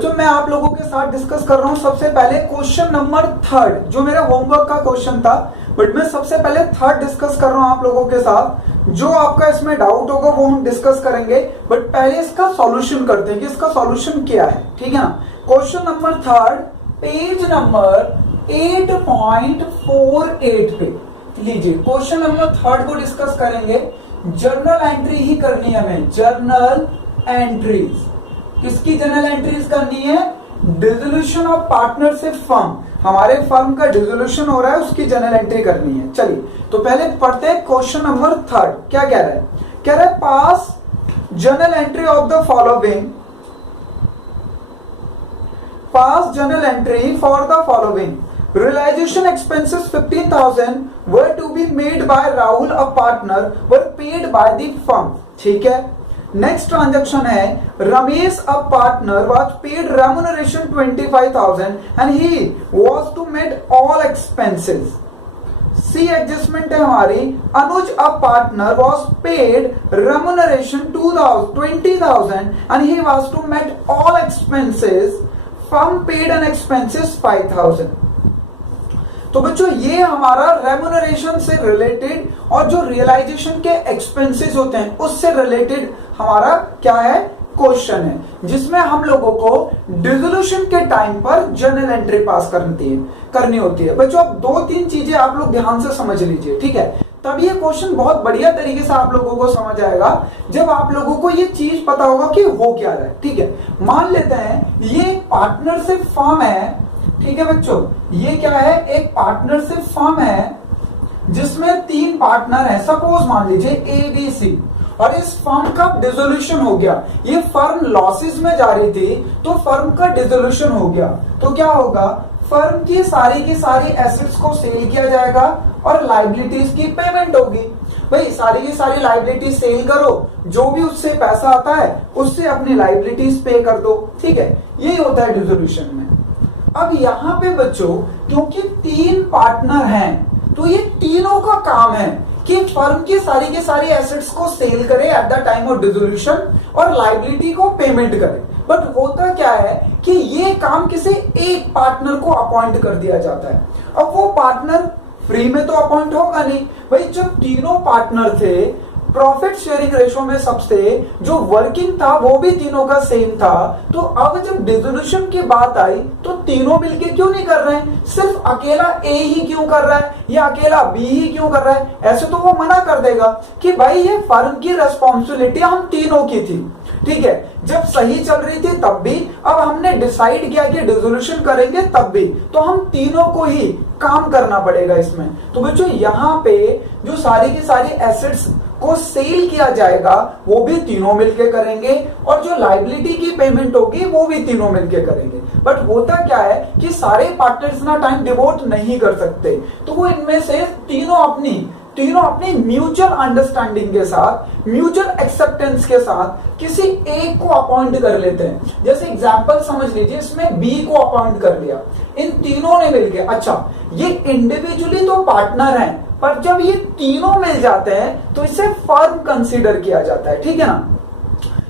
बच्चों मैं आप लोगों के साथ डिस्कस कर रहा हूं सबसे पहले क्वेश्चन नंबर 3 जो मेरा होमवर्क का क्वेश्चन था, बट मैं सबसे पहले 3 डिस्कस कर रहा हूं आप लोगों के साथ। जो आपका इसमें डाउट होगा वो हम डिस्कस करेंगे, बट पहले इसका सॉल्यूशन करते हैं कि इसका सॉल्यूशन क्या है, ठीक है ना। क्वेश्चन नंबर 3 पेज नंबर 8.48 पे लीजिए, क्वेश्चन नंबर 3 को डिस्कस करेंगे। जर्नल एंट्री ही करनी है हमें, जर्नल एंट्रीज। किसकी जर्नल एंट्रीज करनी है? डिसोल्यूशन ऑफ पार्टनरशिप फर्म, हमारे फर्म का डिसोल्यूशन हो रहा है उसकी जर्नल एंट्री करनी है। चलिए तो पहले पढ़ते हैं क्वेश्चन नंबर 3 क्या कह रहा है। कह रहा है पास journal entry of the following, pass journal entry for the following. Realization expenses 15,000 were to be made by Rahul, a partner, were paid by the firm. ठीक है। नेक्स्ट ट्रांजेक्शन है Ramesh, a partner, was paid remuneration 25,000 and he was to meet all expenses. See adjustment है हमारी, Anuj, a partner, was paid remuneration 20,000 and he was to meet all expenses. Firm paid and expenses 5,000. तो बच्चों ये हमारा remuneration से related और जो realisation के एक्सपेंसेस होते हैं उससे रिलेटेड हमारा क्या है, क्वेश्चन है, जिसमें हम लोगों को डिसोल्यूशन के टाइम पर जर्नल एंट्री पास करनी होती है। बच्चों अब 2-3 चीजें आप लोग ध्यान से समझ लीजिए, ठीक है। तब ये क्वेश्चन बहुत बढ़िया तरीके से आप लोगों को समझ आएगा जब आप लोगों को ये चीज पता होगा कि हो क्या रहा है, ठीक है। मान लेते हैं ये पार्टनरशिप फर्म है, ठीक है बच्चों, ये क्या है, एक पार्टनरशिप फर्म है जिसमें 3 पार्टनर हैं। सपोज मान लीजिए ABC, और इस फर्म का डिसोल्यूशन हो गया। ये फर्म लॉसेस में जा रही थी तो फर्म का डिसोल्यूशन हो गया तो क्या होगा, फर्म की सारी एसेट्स को सेल किया जाएगा और लाइबिलिटीज की पेमेंट होगी। भाई सारी की सारी लाइबिलिटी सेल करो, जो भी उससे पैसा आता है उससे अपनी लाइबिलिटीज पे कर दो, ठीक है। यही होता है डिसोल्यूशन में। अब यहाँ पे बच्चों क्योंकि 3 पार्टनर हैं तो ये तीनों का काम है कि फर्म की सारी एसेट्स को सेल करे at the time of dissolution और लाइबिलिटी को पेमेंट करे। बट होता क्या है कि ये काम किसी एक पार्टनर को अपॉइंट कर दिया जाता है। अब वो पार्टनर फ्री में तो अपॉइंट होगा नहीं। भाई जो तीनों पार्टनर थे प्रॉफिट शेयरिंग रेशो में सबसे जो वर्किंग था वो भी तीनों का सेम था, तो अब जब डिसोल्यूशन की बात आई तो तीनों मिलके क्यों नहीं कर रहे हैं, सिर्फ अकेला A ही क्यों कर रहा है या अकेला B ही क्यों कर रहा है। ऐसे तो वो मना कर देगा कि भाई ये फर्म की रेस्पॉन्सिबिलिटी हम तीनों की थी, ठीक है। जब सही चल रही थी तब भी, अब हमने डिसाइड किया कि डिसोल्यूशन करेंगे तब भी, तो हम तीनों को ही काम करना पड़ेगा इसमें। तो बच्चों यहाँ पे जो सारी की सारी एसेट्स को सेल किया जाएगा वो भी तीनों मिलके करेंगे और जो लाइबिलिटी की पेमेंट होगी वो भी तीनों मिलके करेंगे। बट होता क्या है कि सारे पार्टनर्स ना टाइम डिवोट नहीं कर सकते, तो वो इनमें से तीनों अपनी म्यूचुअल अंडरस्टैंडिंग के साथ, म्यूचुअल एक्सेप्टेंस के साथ किसी एक को अपॉइंट कर लेते हैं। जैसे एग्जांपल समझ लीजिए, इसमें बी को अपॉइंट कर लिया, इन तीनों ने मिलके, अच्छा ये इंडिविजुअली तो पार्टनर हैं पर जब ये तीनों मिल जाते हैं तो इसे फर्म कंसीडर किया जाता है, ठीक है ना।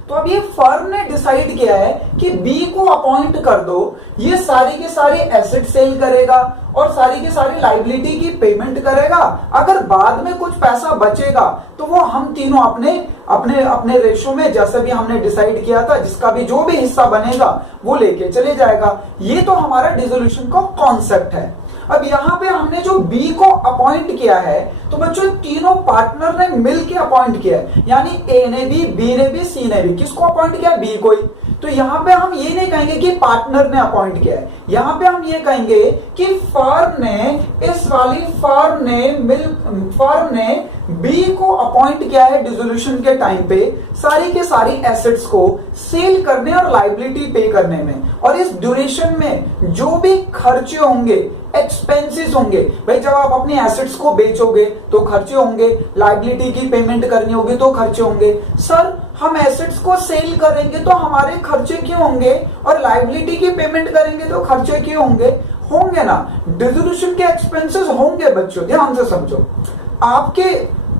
तो अब ये फर्म ने डिसाइड किया है कि बी को अपॉइंट कर दो, ये सारी के सारी एसेट सेल करेगा और सारी की सारी लाइबिलिटी की पेमेंट करेगा। अगर बाद में कुछ पैसा बचेगा तो वो हम तीनों अपने रेशो में जैसे भी हमने डिसाइड किया था, जिसका भी जो भी हिस्सा बनेगा वो लेके चले जाएगा। ये तो हमारा डिसोल्यूशन का कॉन्सेप्ट है। अब यहाँ पे हमने जो बी को अपॉइंट किया है तो बच्चों तीनों पार्टनर ने मिलके अपॉइंट किया है, यानी ए ने भी, बी ने भी, सी ने भी। किसको अपॉइंट किया? बी को ही। तो यहाँ पे हम ये नहीं कहेंगे कि पार्टनर ने अपॉइंट किया है, यहाँ पे हम ये कहेंगे कि फर्म ने बी को अपॉइंट किया है डिसोल्यूशन के टाइम पे सारी के सारी एसेट्स को सेल करने और लाइबिलिटी पे करने में। और इस ड्यूरेशन में जो भी खर्चे होंगे, एक्सपेंसेस होंगे, भाई जब आप अपनी एसेट्स को बेचोगे तो खर्चे होंगे, लाइबिलिटी की पेमेंट करनी होगी तो खर्चे होंगे। सर हम एसेट्स को सेल करेंगे तो हमारे खर्चे क्यों होंगे और लाइबिलिटी की पेमेंट करेंगे तो खर्चे क्यों होंगे ना। डिसोल्यूशन के एक्सपेंसेस होंगे बच्चों, ध्यान से समझो।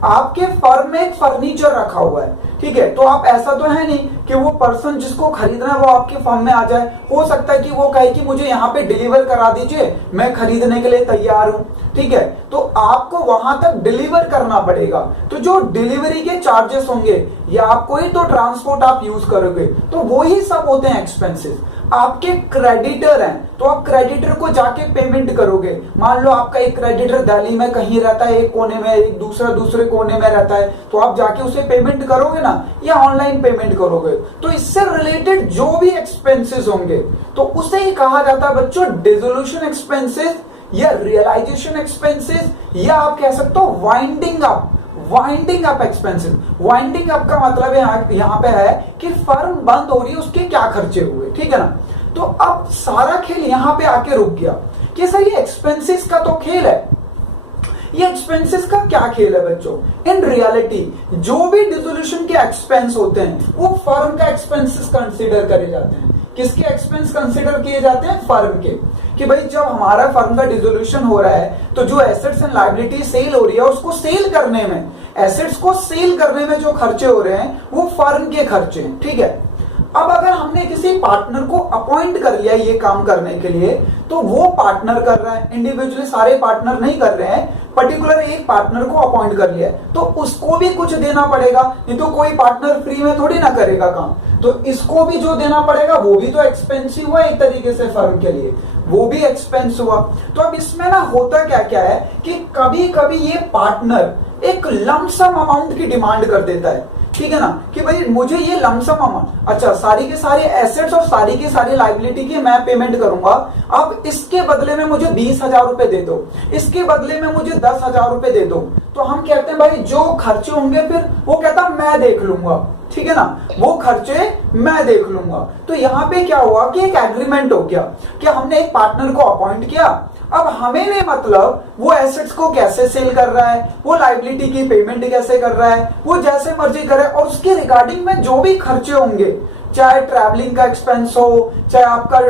आपके फर्म में एक फर्नीचर रखा हुआ है, ठीक है। तो आप ऐसा तो है नहीं कि वो पर्सन जिसको खरीदना है वो आपके फर्म में आ जाए। हो सकता है कि वो कहे कि मुझे यहाँ पे डिलीवर करा दीजिए, मैं खरीदने के लिए तैयार हूं, ठीक है। तो आपको वहां तक डिलीवर करना पड़ेगा। तो जो डिलीवरी के चार्जेस होंगे या आपको ही तो ट्रांसपोर्ट आप यूज करोगे, तो वो ही सब होते हैं एक्सपेंसेस। आपके क्रेडिटर हैं तो आप क्रेडिटर को जाके पेमेंट करोगे। मान लो आपका एक क्रेडिटर दिल्ली में कहीं रहता है एक कोने में, एक दूसरे कोने में रहता है, तो आप जाके उसे पेमेंट करोगे ना, या ऑनलाइन पेमेंट करोगे। तो इससे रिलेटेड जो भी एक्सपेंसेस होंगे तो उसे ही कहा जाता है बच्चों डिसोल्यूशन एक्सपेंसेस या रियलाइजेशन एक्सपेंसेस, या आप कह सकते हो winding up expenses. Winding up का मतलब यहाँ पे है कि फर्म बंद हो रही है, उसके क्या खर्चे हुए, ठीक है ना। तो अब सारा खेल यहाँ पे आके रुक गया कि सर ये एक्सपेंसेस का तो खेल है, ये एक्सपेंसेस का क्या खेल है बच्चों। इन रियलिटी जो भी डिसोल्यूशन के एक्सपेंस होते हैं वो फर्म का एक्सपेंसेस कंसीडर करे जाते हैं। किसके एक्सपेंस कंसीडर किए जाते हैं? फर्म के। कि भाई जब हमारा फर्म का डिसोल्यूशन हो रहा है तो जो एसेट्स एंड लायबिलिटी सेल हो रही है उसको सेल करने में, एसेट्स को सेल करने में जो खर्चे हो रहे हैं वो फर्म के खर्चे हैं, ठीक है। अब अगर हमने किसी पार्टनर को अपॉइंट कर लिया ये काम करने के लिए, तो वो पार्टनर कर रहा है, इंडिविजुअली सारे पार्टनर नहीं कर रहे हैं, पर्टिकुलर एक पार्टनर को अपॉइंट कर लिया है, तो उसको भी कुछ देना पड़ेगा। नहीं तो कोई पार्टनर फ्री में थोड़ी ना करेगा काम, तो इसको भी जो देना पड़ेगा वो भी तो एक्सपेंसिव हुआ एक तरीके से फर्म के लिए, वो भी एक्सपेंस हुआ। तो अब इसमें ना होता क्या क्या है कि कभी कभी ये पार्टनर एक लमसम अमाउंट की डिमांड कर देता है, ठीक है ना, कि भाई मुझे ये लमसम अमाउंट, अच्छा सारी के सारे एसेट्स और सारी की सारी लायबिलिटी की मैं पेमेंट करूंगा, अब इसके बदले में मुझे 20,000 रुपए दे दो, इसके बदले में मुझे 10,000 रुपए दे दो। तो हम कहते हैं भाई जो खर्चे होंगे फिर वो कहता मैं देख लूंगा, ठीक है ना, वो खर्चे मैं देख लूंगा। तो यहाँ पे क्या हुआ कि एक एग्रीमेंट हो गया कि हमने एक पार्टनर को अपॉइंट किया। अब हमें नहीं मतलब वो एसेट्स को कैसे सेल कर रहा है, वो लायबिलिटी की पेमेंट कैसे कर रहा है, वो जैसे मर्जी करे, और उसके रिगार्डिंग में जो भी खर्चे होंगे, चाहे ट्रैवलिंग का एक्सपेंस हो, चाहे आपका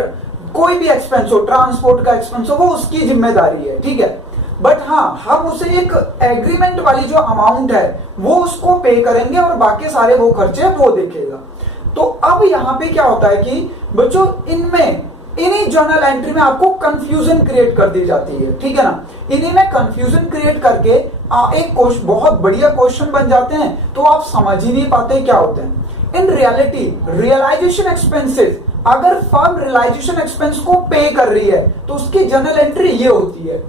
कोई भी एक्सपेंस हो, ट्रांसपोर्ट का एक्सपेंस हो, वो उसकी जिम्मेदारी है, ठीक है। बट हाँ, हम उसे एक एग्रीमेंट वाली जो अमाउंट है वो उसको पे करेंगे और बाकी सारे वो खर्चे वो देखेगा। तो अब यहाँ पे क्या होता है कि बच्चों इन्हीं जर्नल एंट्री में आपको कंफ्यूजन क्रिएट कर दी जाती है, ठीक है ना। इन्हीं में कंफ्यूजन क्रिएट करके एक बहुत बढ़िया क्वेश्चन बन जाते हैं, तो आप समझ ही नहीं पाते क्या होते हैं। इन रियलिटी रियलाइजेशन एक्सपेंसेस, अगर फर्म रियलाइजेशन एक्सपेंस को पे कर रही है तो उसकी जर्नल एंट्री ये होती है,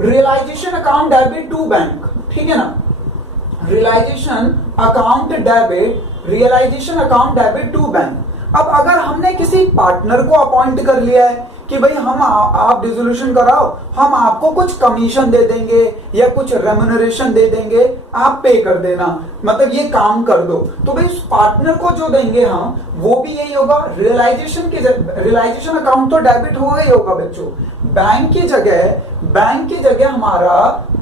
realisation account debit to bank, ठीक है ना, realisation account debit to bank. अब अगर हमने किसी पार्टनर को अपॉइंट कर लिया है कि भाई आप डिसोल्यूशन कराओ, हम आपको कुछ कमीशन दे देंगे या कुछ रेम्यूनरेशन दे देंगे, आप पे कर देना, मतलब ये काम कर दो, तो भाई उस पार्टनर को जो देंगे हम वो भी यही होगा। रियलाइजेशन अकाउंट तो डेबिट होगा ही होगा बच्चों। बैंक की जगह हमारा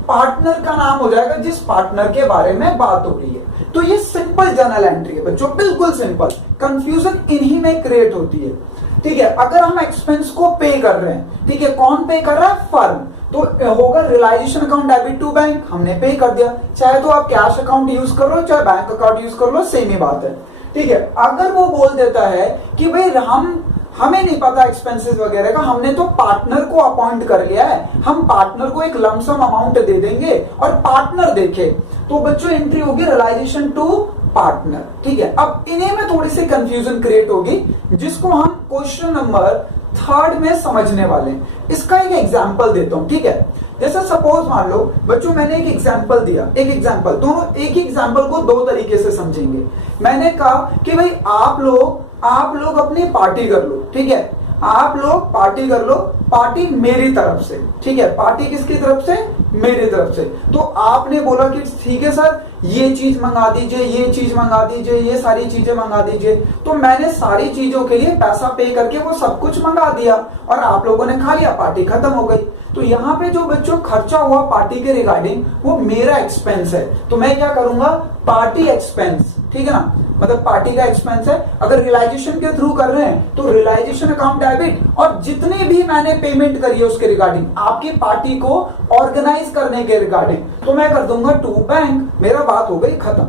पार्टनर का नाम हो जाएगा जिस पार्टनर के बारे में बात हो रही है। तो ये सिंपल जर्नल एंट्री है बच्चों, बिल्कुल सिंपल। कंफ्यूजन इन्हीं में क्रिएट होती है, ठीक है। अगर हम एक्सपेंस को पे कर रहे हैं, ठीक है, कौन पे कर रहा है? फर्म। तो होगा realisation account debit to bank, हमने पे कर दिया। चाहे तो आप कैश अकाउंट यूज कर लो, चाहे बैंक अकाउंट यूज कर लो, सेम ही बात है, ठीक है। अगर वो बोल देता है कि भाई हमें नहीं पता एक्सपेंसेस वगैरह का, हमने तो पार्टनर को अपॉइंट कर लिया है, हम पार्टनर को एक लमसम अमाउंट दे देंगे और पार्टनर देखे, तो बच्चों एंट्री होगी रियलाइजेशन टू पार्टनर, ठीक है। अब इन्हीं में थोड़ी सी कंफ्यूजन क्रिएट होगी जिसको हम क्वेश्चन नंबर 3 में समझने वाले हैं। इसका एक एग्जांपल देता हूं, ठीक है। जैसे सपोज मान लो बच्चों मैंने एक एग्जांपल दिया, दोनों एक ही एग्जांपल को दो तरीके से समझेंगे। मैंने कहा कि भाई आप लोग अपनी पार्टी कर लो, ठीक है, आप लोग पार्टी कर लो, पार्टी मेरी तरफ से, ठीक है। पार्टी किसकी तरफ से? मेरी तरफ से। तो आपने बोला कि ठीक है सर ये चीज मंगा दीजिए, ये चीज मंगा दीजिए, ये सारी चीजें मंगा दीजिए। तो मैंने सारी चीजों के लिए पैसा पे करके वो सब कुछ मंगा दिया और आप लोगों ने खा लिया, पार्टी खत्म हो गई। तो यहाँ पे जो बच्चों खर्चा हुआ पार्टी के रिगार्डिंग वो मेरा एक्सपेंस है, तो मैं क्या करूंगा? पार्टी एक्सपेंस, ठीक है ना, मतलब पार्टी का एक्सपेंस है। अगर रियलाइजेशन के थ्रू कर रहे हैं तो रियलाइजेशन अकाउंट डेबिट, और जितनी भी मैंने पेमेंट करी है उसके रिगार्डिंग, आपकी पार्टी को ऑर्गेनाइज करने के रिगार्डिंग, तो मैं कर दूंगा टू बैंक, मेरा बात हो गई खत्म।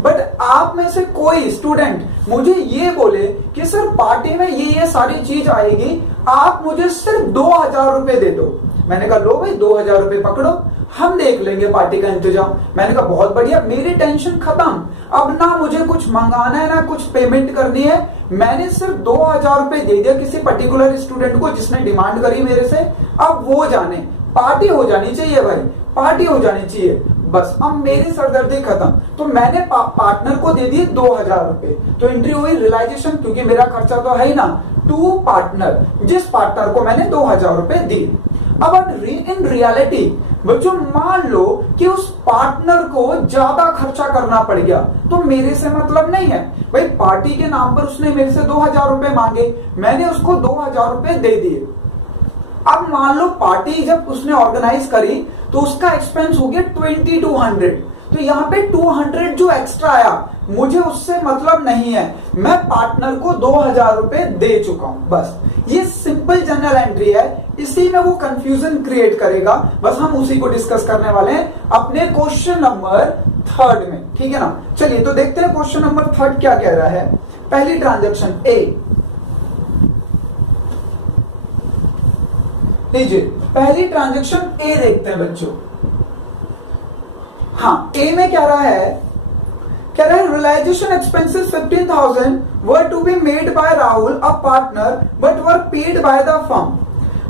बट आप में से कोई स्टूडेंट मुझे ये बोले कि सर पार्टी में ये सारी चीज आएगी, आप मुझे सिर्फ 2000 रुपए दे दो। मैंने कहा लो भाई 2000 रुपए पकड़ो, हम देख लेंगे पार्टी का इंतजाम। मैंने कहा बहुत बढ़िया, मेरी टेंशन खत्म। अब ना मुझे कुछ मंगाना है ना कुछ पेमेंट करनी है, मैंने सिर्फ 2000 रुपए दे दिया किसी पर्टिकुलर स्टूडेंट को जिसने डिमांड करी मेरे से। अब वो जाने, पार्टी हो जानी चाहिए भाई, पार्टी हो जानी चाहिए बस। अब मेरी सरदर्दी खत्म। तो मैंने पार्टनर को दे दिए 2000 रुपए। तो एंट्री हुई रियलाइजेशन, क्योंकि मेरा खर्चा तो है ही ना, टू पार्टनर, जिस पार्टनर को मैंने 2000 रुपए दिए। अब इन रियलिटी बच्चों मान लो कि उस पार्टनर को ज्यादा खर्चा करना पड़ गया, तो मेरे से मतलब नहीं है भाई। पार्टी के नाम पर उसने मेरे से 2000 रुपए मांगे, मैंने उसको 2000 रुपए दे दिए। अब मान लो पार्टी जब उसने ऑर्गेनाइज करी तो उसका एक्सपेंस हो गया 2200। तो यहाँ पे 200 जो एक्स्ट्रा आया मुझे उससे मतलब नहीं है, मैं पार्टनर को 2000 रुपए दे चुका हूं बस। ये सिंपल जर्नल एंट्री है, इसी में वो कंफ्यूजन क्रिएट करेगा, बस हम उसी को डिस्कस करने वाले हैं अपने क्वेश्चन नंबर 3 में, ठीक है ना। चलिए तो देखते हैं क्वेश्चन नंबर 3 क्या कह रहा है। पहली ट्रांजैक्शन ए, लीजिए पहली ट्रांजैक्शन ए देखते हैं बच्चों। हाँ, ए में क्या रहा है, कह रहा है realisation expenses 15,000 were to be made by Rahul a partner but were paid by the firm.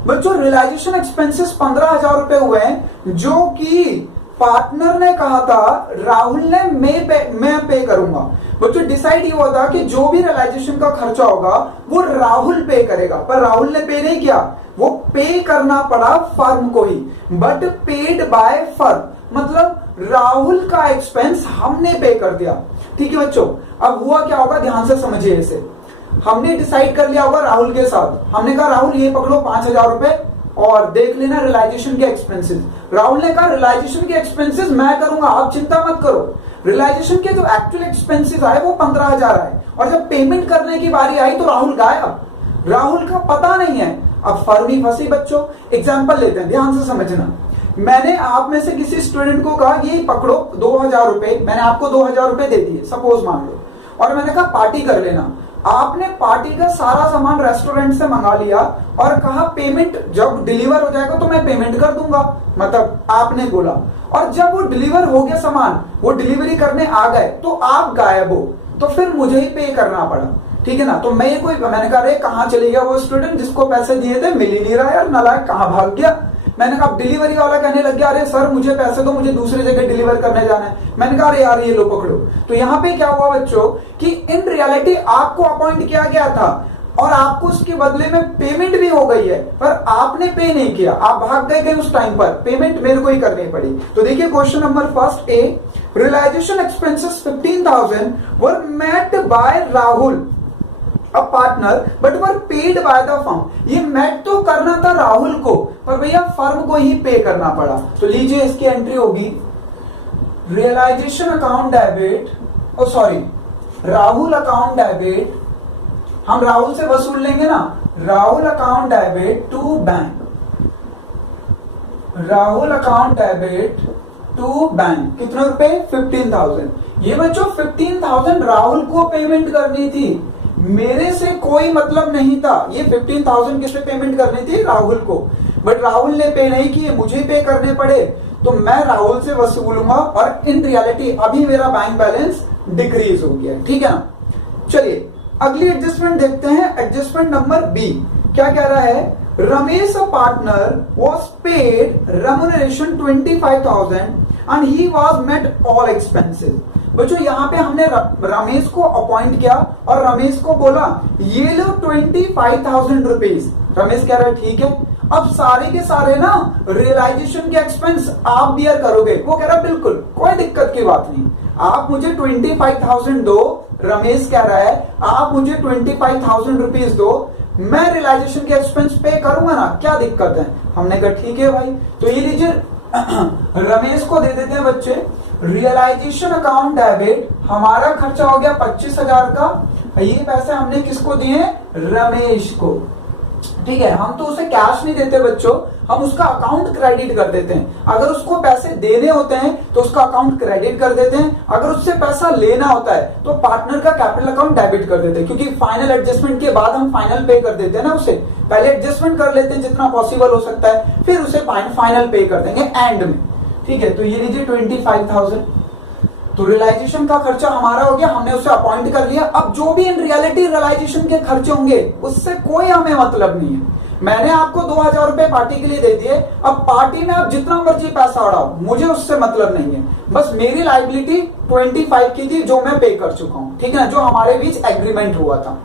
बच्चों रियलाइजेशन एक्सपेंसेस 15,000 रुपए हुए हैं, जो कि पार्टनर ने कहा था, राहुल ने मैं पे करूंगा। बच्चों डिसाइड ये हुआ था कि जो भी रियलाइजेशन का खर्चा होगा वो राहुल पे करेगा, पर राहुल ने पे नहीं किया, वो पे करना पड़ा फर्म को ही, बट पेड बाय फर्म, मतलब राहुल का एक्सपेंस हमने पे कर दिया। ठीक है बच्चों, अब हुआ क्या होगा ध्यान से समझिए इसे। हमने डिसाइड कर लिया होगा राहुल के साथ, हमने कहा राहुल ये पकड़ो 5000 रुपए और देख लेना रियलाइजेशन के एक्सपेंसेस। राहुल ने कहा रियलाइजेशन के एक्सपेंसेस मैं करूंगा, आप चिंता मत करो। रियलाइजेशन के जो एक्चुअल एक्सपेंसेस आए वो 15,000 आए, और जब पेमेंट करने की बारी आई तो राहुल गायब, राहुल का पता नहीं है। अब फर्म ही फंसी बच्चों। एग्जाम्पल लेते हैं, ध्यान से समझना। मैंने आप में से किसी स्टूडेंट को कहा ये पकड़ो 2000 रुपए, मैंने आपको 2000 रुपए दे दिए सपोज मान लो, और मैंने कहा पार्टी कर लेना। आपने पार्टी का सारा सामान रेस्टोरेंट से मंगा लिया और कहा पेमेंट जब डिलीवर हो जाएगा तो मैं पेमेंट कर दूंगा, मतलब आपने बोला। और जब वो डिलीवर हो गया सामान, वो डिलीवरी करने आ गए तो आप गायब हो, तो फिर मुझे ही पे करना पड़ा। ठीक है ना। तो मैंने कहा अरे कहाँ चले गया वो स्टूडेंट जिसको पैसे दिए थे, मिल ही नहीं रहा यार, नालायक कहाँ भाग गया। मैंने कहा डिलीवरी वाला कहने लग गया अरे सर मुझे पैसे दो, मुझे दूसरी जगह डिलीवर करने जाना है। मैंने कहा अरे यार ये लो पकड़ो। तो यहाँ पे क्या हुआ बच्चों कि इन रियलिटी आपको अपॉइंट किया गया था और आपको उसके बदले में पेमेंट भी हो गई है, पर आपने पे नहीं किया, आप भाग गए उस टाइम पर, पेमेंट मेरे को ही करनी पड़ी। तो देखिए question number first A, realisation expenses 15,000 were met by Rahul a partner but were paid by the firm. ये मेट तो करना था राहुल को, पर भैया फर्म को ही पे करना पड़ा। तो लीजिए इसकी एंट्री होगी realisation account debit, oh sorry Rahul account debit, हम राहुल से वसूल लेंगे ना, Rahul account debit to bank, Rahul account debit to bank. कितने रुपए 15,000। ये बच्चों 15,000 राहुल को पेमेंट करनी थी, मेरे से कोई मतलब नहीं था। ये 15,000 किससे पेमेंट करनी थी, राहुल को, बट राहुल ने पे नहीं किए, मुझे पे करने पड़े, तो मैं राहुल से वसूलूंगा और इन रियलिटी अभी मेरा बैंक बैलेंस डिक्रीज हो गया। ठीक है ना। चलिए अगली एडजस्टमेंट देखते हैं, एडजस्टमेंट नंबर बी। क्या कह रहा है, Ramesh a partner was paid remuneration 25,000 and he was met all expenses. बच्चों यहाँ पे हमने रमेश को अपॉइंट किया और रमेश को बोला ये लो 25,000 रुपीज। रमेश कह रहा है ठीक है, अब सारे के सारे ना रियलाइजेशन के एक्सपेंस आप बियर करोगे। वो कह रहा है बिल्कुल कोई दिक्कत की बात नहीं, आप मुझे 25,000 दो। रमेश कह रहा है आप मुझे 25,000 रुपीज दो, मैं रियलाइजेशन के एक्सपेंस पे करूंगा ना, क्या दिक्कत है। हमने कहा ठीक है भाई। तो ये लीजिए रमेश को दे देते हैं बच्चे रियलाइजेशन अकाउंट डेबिट, हमारा खर्चा हो गया 25,000 का, ये पैसे हमने किसको दिए, रमेश को। ठीक है, हम तो उसे कैश नहीं देते बच्चों, हम उसका अकाउंट क्रेडिट कर देते हैं। अगर उसको पैसे देने होते हैं तो उसका अकाउंट क्रेडिट कर देते हैं, अगर उससे पैसा लेना होता है तो पार्टनर का कैपिटल अकाउंट डेबिट कर देते हैं, क्योंकि फाइनल एडजस्टमेंट के बाद हम फाइनल पे कर देते हैं ना, उसे पहले एडजस्टमेंट कर लेते हैं जितना पॉसिबल हो सकता है, फिर उसे फाइनल पे कर देंगे एंड में। ठीक है, तो ये लीजिए 25,000। तो रियलाइजेशन का खर्चा हमारा हो गया, हमने उसे अपॉइंट कर लिया। अब जो भी इन रियलिटी रियलाइजेशन के खर्चे होंगे उससे कोई हमें मतलब नहीं है। मैंने आपको 2,000 रुपए पार्टी के लिए दे दिए, अब पार्टी में आप जितना मर्जी पैसा उड़ाओ, मुझे उससे मतलब नहीं है। बस मेरी लाइबिलिटी 25 की थी जो मैं पे कर चुका हूं, ठीक है ना, जो हमारे बीच एग्रीमेंट हुआ था।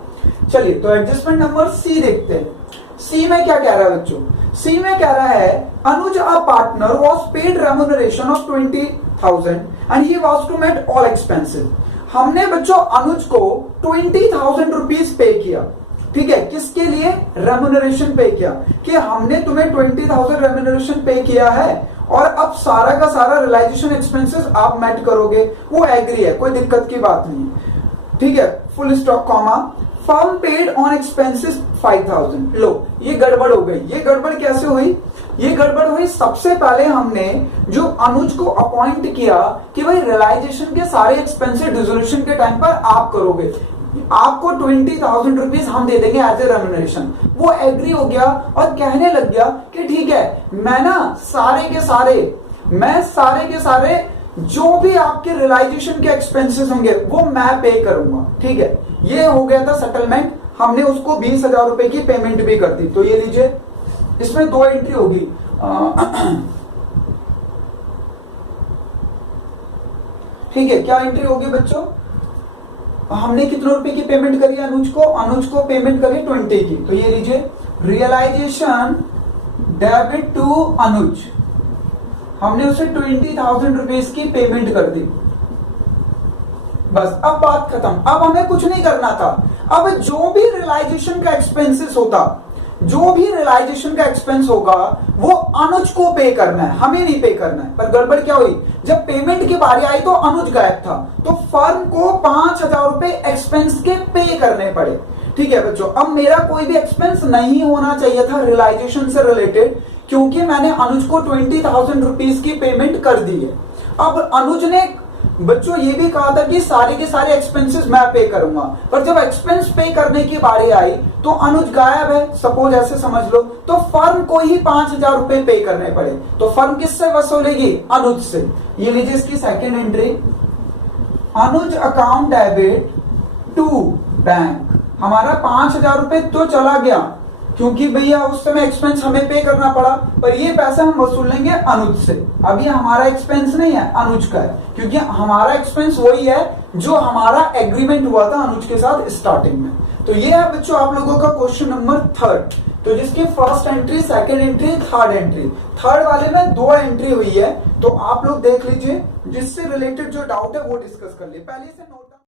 चलिए, तो एडजस्टमेंट नंबर सी देखते हैं। सी में क्या कह रहा है बच्चों? सी में कह रहा है Anuj a partner was paid remuneration of 20,000 and he was to met all expenses. हमने बच्चों अनुज को 20,000 रुपीज पे किया, ठीक है, किसके लिए? रेम्यूनरेशन पे किया, कि हमने तुम्हें 20,000 रेम्यूनरेशन पे किया है और अब सारा का सारा रियलाइजेशन एक्सपेंसेस आप मेट करोगे। वो एग्री है, कोई दिक्कत की बात नहीं, ठीक है। Full stop comma, firm paid on expenses 5,000। लो, ये गड़बड़ हो गई। ये गड़बड़ कैसे हुई? ये गड़बड़ हुई, सबसे पहले हमने जो अनुज को अपॉइंट किया कि भाई रियलाइजेशन के सारे एक्सपेंसेस डिसोल्यूशन के टाइम पर आप करोगे, आपको 20,000 रुपीज हम दे देंगे एज ए रेम्यूनरेशन। वो एग्री हो गया और कहने लग गया कि ठीक है, मैं ना सारे के सारे जो भी आपके रियलाइजेशन के एक्सपेंसेस होंगे वो मैं पे करूंगा, ठीक है। ये हो गया था सेटलमेंट। हमने उसको 20,000 रुपए की पेमेंट भी कर दी। तो ये लीजिए, इसमें 2 एंट्री होगी। ठीक है, क्या एंट्री होगी बच्चों? हमने कितने रुपए की पेमेंट करी अनुज को पेमेंट करी 20 की। तो ये लीजिए, रियलाइजेशन डेबिट टू अनुज, हमने उसे 20,000 रुपीज की पेमेंट कर दी। बस, अब बात खत्म। अब हमें कुछ नहीं करना था। अब जो भी रियलाइजेशन का एक्सपेंसेस होगा वो अनुज को पे करना है, हमें नहीं पे करना है। पर गड़बड़ क्या हुई? जब पेमेंट की बारी आई तो अनुज गायब था, तो फर्म को 5,000 रुपए एक्सपेंस के पे करने पड़े। ठीक है बच्चों, अब मेरा कोई भी एक्सपेंस नहीं होना चाहिए था रियलाइजेशन से रिलेटेड, क्योंकि मैंने अनुज को 20,000 रुपीज की पेमेंट कर दी है। अब अनुज ने बच्चों ये भी कहा था कि सारे के सारे एक्सपेंसेस मैं पे करूंगा, पर जब एक्सपेंस पे करने की बारी आई तो अनुज गायब है, सपोज ऐसे समझ लो, तो फर्म को ही 5,000 रुपए पे करने पड़े। तो फर्म किससे वसूलेगी? अनुज से। ये लीजिए इसकी second entry, Anuj account debit to bank. हमारा 5,000 रुपए तो चला गया, क्योंकि भैया उस समय एक्सपेंस हमें पे करना पड़ा, पर ये पैसा हम वसूल लेंगे अनुज से। अब ये हमारा एक्सपेंस नहीं है, अनुज का है, क्योंकि हमारा एक्सपेंस वही है जो हमारा एग्रीमेंट हुआ था अनुज के साथ स्टार्टिंग में। तो ये है बच्चों आप लोगों का क्वेश्चन नंबर 3। तो जिसकी first entry, second entry, third entry, third वाले में 2 एंट्री हुई है। तो आप लोग देख लीजिए, जिससे रिलेटेड जो डाउट है वो डिस्कस कर लिए पहले से नोट।